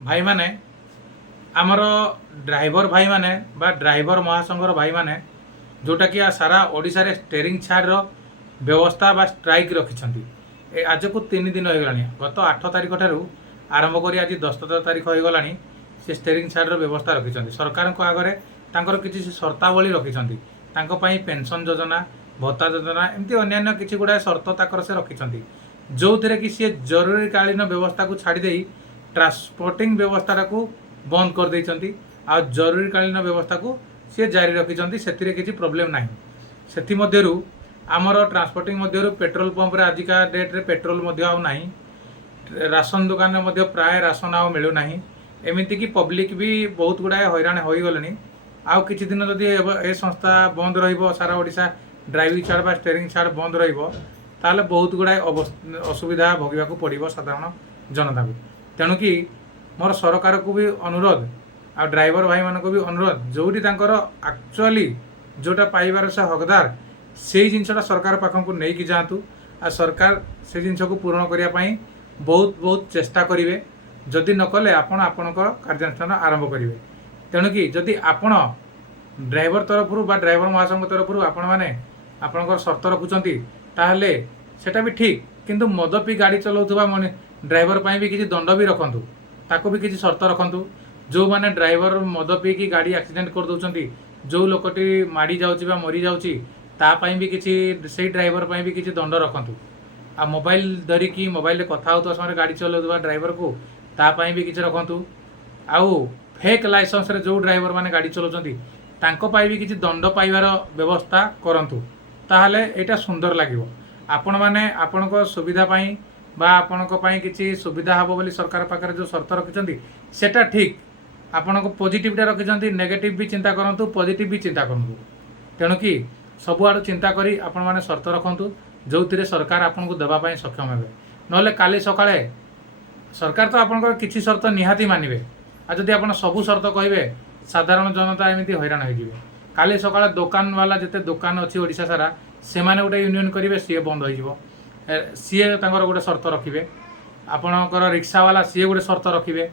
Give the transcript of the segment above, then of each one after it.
भाई माने आमर ड्राइवर भाई माने बा ड्राइवर महासंघर भाई माने जोटा कि सारा ओडिशा रे स्टेरिंग छाड़ व्यवस्था बा स्ट्राइक रखिछंती आज को 3 दिन हो गलानी गत 8 तारिख ठारू आरंभ करी आज 10 तारिख हो गलानी से स्टेरिंग छाड़ व्यवस्था रखिछंती सरकार को आगरे तांकर किछि शर्तावली रखिछंती तांको पई पेंशन योजना भत्ता योजना एमती अन्य किछि गुडा शर्त ताकर से रखिछंती जो थिरे कि सी जरूरीकालीन व्यवस्था को छाड़ी देई ट्रांसपोर्टिंग व्यवस्था को बंद कर देइछंती आ जरूरीकालीन व्यवस्था को सी जारी रखिछंती सेतिरे किछि प्रॉब्लम नाही सेति मध्यरु आमर ट्रांसपोर्टिंग मध्यरु पेट्रोल पंप रे आजिका डेट रे पेट्रोल मध्य आउ नाही राशन दुकान रे मध्य प्राय राशन आउ मिलु नाही एमिति कि पब्लिक भी बहुत गुडा हैरान होई गलेनी आउ किछि दिन जदि ए संस्था बंद रहिबो सारा ओडिशा ड्राइविंग छाड़ बा स्टेरिंग छाड़ बंद रहिबो ताले बहुत गुडा असुविधा भोगिबा को पड़िबो साधारण जनता को तेणु कि मोर सरकार को भी अनुरोध आ ड्राइवर भाई मान को भी अनुरोध जोटी तांकर एक्चुअली जोटा पाइबार से हकदार से जिनसा सरकार पाखक को नहीं कि जातु आ सरकार से जिनस को पूरण करने बहुत बहुत चेष्टा करेंगे जदि नकले आपण आपणकर कार्यानुष्ठान आरंभ करेंगे तेणु कि जदि आपण ड्राइवर तरफ बा ड्राइवर महासंघ तरफ आपण मैंने आपणकर शर्त रखुंट ताहले सेटा भी ठीक किंतु मद पी गाड़ी चलाउथुबा माने ड्राइवर पाई भी किसी दंड भी रखंतु ताको भी किसी शर्त रखंतु जो माने ड्राइवर मद पी की गाड़ी एक्सीडेंट कर दउचंती जो लोकटी माड़ी जाउची बा मरी जाउची ता पाई भी किसी से ड्राइवर पाई भी किसी दंड रखंतु आ मोबाइल धरिकी मोबाइल कथा होता समय गाड़ी चलाउथुबा ड्राइवर को ता पाई भी किसी रखंतु आउ फेक लाइसेंस रे जो ड्राइवर माने गाड़ी चलाउचंती तांको पाई भी किसी दंड पाइबार व्यवस्था करंतु ताहले एटा सुंदर लागिवो आपण माने आपणक सुविधा पाई बा आपणक पाई किसी सुविधा हबो बोली सरकार पाखरे जो शर्त रखिछंती सेटा ठीक आपणक पॉजिटिवटा रखिछंती नेगेटिव भी चिंता करंतु पॉजिटिव भी चिंता करंतु तेणु कि सब आड़ चिंता करी आपण माने शर्त रखंतु जो थिरे सरकार आपनको देबा पाई सक्षम हेबे नले काली सकाळे सरकार तो आपणकर किछि शर्त निहाती मानिबे आ जदि आपण सब शर्त कहिबे साधारण जनता एमिति हैरान होई जिवे काली सकाळे दुकान वाला जते दुकान अछि ओडिसा सारा से माने गोटे यूनियन करेंगे सी बंद हो सी गोटे शर्त रखिए आपणकर रिक्शा वाला सी गोटे शर्त रखिए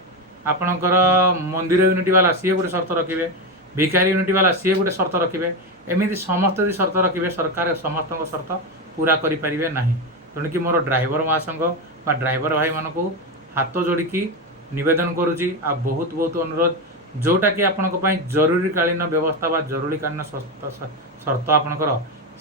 आपणकर मंदिर यूनिट वाला सी गोटे शर्त रखिए भिकारी यूनिट वाला सी गोटे शर्त रखिए एमती समस्त यदि शर्त रखिए सरकार समस्त शर्त पूरा करें ना तेणु कि मोर ड्राइवर महासंघ बा ड्राइवर भाई मान को हाथ जोड़िकी नवेदन करुच्ची आ बहुत बहुत अनुरोध जोटा कि आपण जरूरीकालीन व्यवस्था बा जरूरीकालीन शर्त आपणकर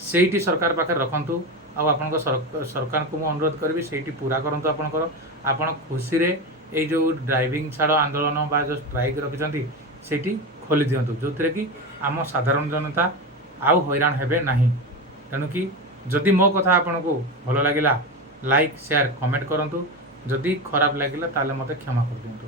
सेठी सरकार पाखे रखंतु आपन सरकार को मुझे अनुरोध करी से पूरा करंतु आपणकर आपण खुशी रे ए जो ड्राइविंग छाड़ आंदोलन बा जो स्ट्राइक रखिछंती सेठी खोली दियंतु जो थिरे कि आम साधारण जनता आउ हैरान हेबे नाही तेणु कि जदि मो कथा आपन को भल लागिला लाइक शेयर कमेंट करंतु जदि खराब लागिला ताले मते क्षमा कर दियंतु।